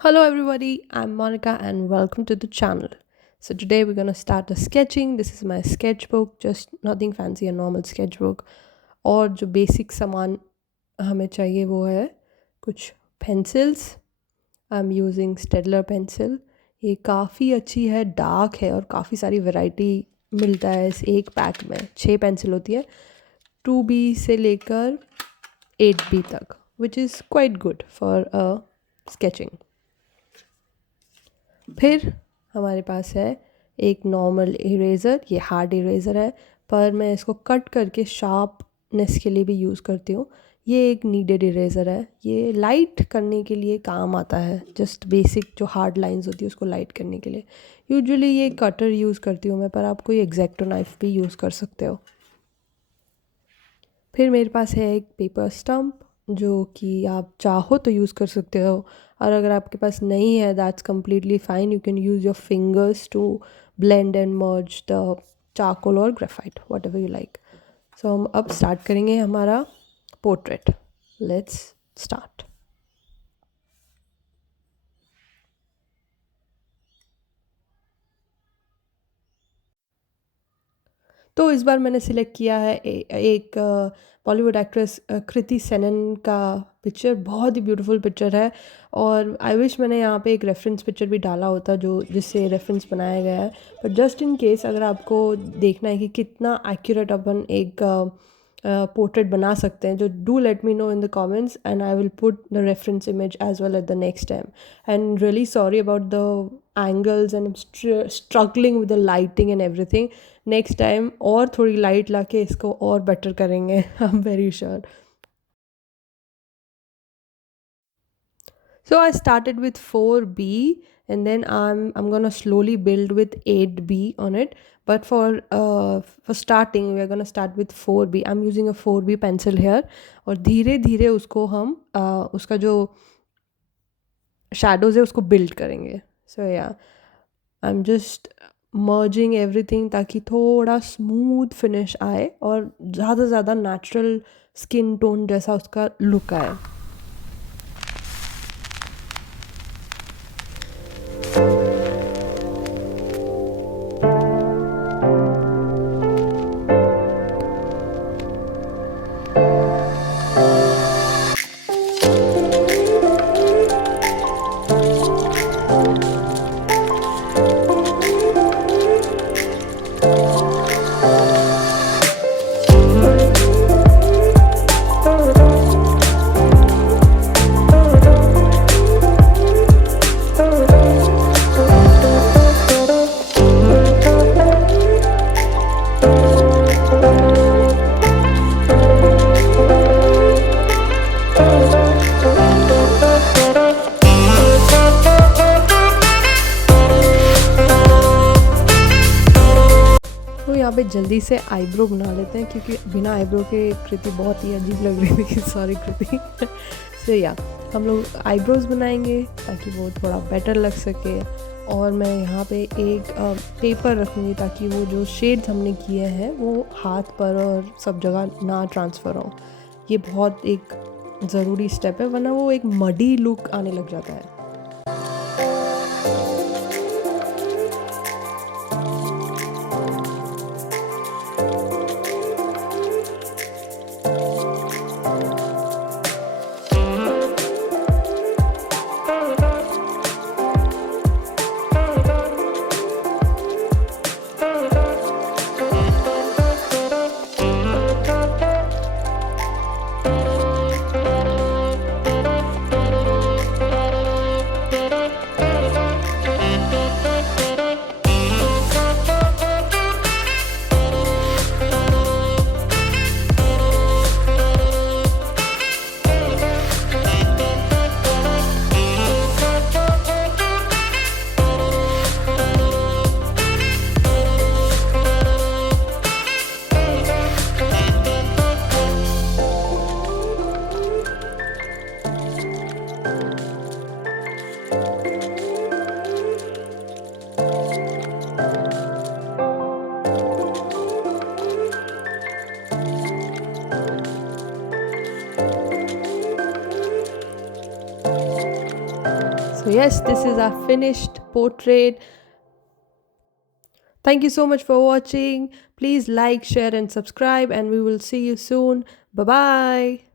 Hello, everybody. I'm Monica, and welcome to the channel. So, today we're going to start the sketching. This is my sketchbook, just nothing fancy, a normal sketchbook. और जो basic सामान हमें चाहिए वो है कुछ pencils. I am using Staedtler pencil. ये काफ़ी अच्छी है, डार्क है और काफ़ी सारी वैरायटी मिलता है इस एक पैक में. 6 पेंसिल होती है, 2B से लेकर 8B तक, which is quite good for a sketching. फिर हमारे पास है एक नॉर्मल इरेज़र. ये हार्ड इरेज़र है, पर मैं इसको कट करके शार्पनेस के लिए भी यूज़ करती हूँ. ये एक नीडेड इरेज़र है. ये लाइट करने के लिए काम आता है, जस्ट बेसिक जो हार्ड लाइंस होती है उसको लाइट करने के लिए. यूजुअली ये कटर यूज़ करती हूँ मैं, पर आप कोई एग्जैक्टो नाइफ भी यूज़ कर सकते हो. फिर मेरे पास है एक पेपर स्टम्प, जो कि आप चाहो तो यूज़ कर सकते हो, और अगर आपके पास नहीं है that's completely fine. You can use your fingers to blend and merge the charcoal और graphite, whatever you like. So हम अब स्टार्ट करेंगे हमारा पोर्ट्रेट. Let's start. तो इस बार मैंने सिलेक्ट किया है एक बॉलीवुड एक्ट्रेस कृति सेनन का पिक्चर. बहुत ही ब्यूटीफुल पिक्चर है, और आई विश मैंने यहाँ पे एक रेफरेंस पिक्चर भी डाला होता जो जिससे रेफरेंस बनाया गया है. बट जस्ट इन केस अगर आपको देखना है कि कितना एक्यूरेट अपन एक पोर्ट्रेट बना सकते हैं, जो do let me know in the comments and I will put the reference image as well at the next time. And really sorry about the angles and struggling with the lighting and everything. Next time और थोड़ी light लाके इसको और better करेंगे. I am very sure. So I started with 4B, and then I'm gonna slowly build with 8B on it. But for starting we are gonna start with 4B. I'm using a 4B pencil here, और धीरे धीरे उसको हम उसका जो shadows है उसको build करेंगे. So yeah, I'm just merging everything ताकि थोड़ा स्मूथ फिनिश आए और ज़्यादा ज़्यादा नेचुरल स्किन टोन जैसा उसका लुक आए. यहाँ पे जल्दी से आईब्रो बना लेते हैं, क्योंकि बिना आईब्रो के कृति बहुत ही अजीब लग रही थी. सॉरी कृति. सो या हम लोग आईब्रोज बनाएंगे ताकि वो थोड़ा बेटर लग सके. और मैं यहाँ पे एक पेपर रखूँगी ताकि वो जो शेड्स हमने किए हैं वो हाथ पर और सब जगह ना ट्रांसफ़र हो. ये बहुत एक ज़रूरी स्टेप है, वरना वो एक मडी लुक आने लग जाता है. So yes, this is our finished portrait. Thank you so much for watching. Please like, share and subscribe, and we will see you soon. Bye bye.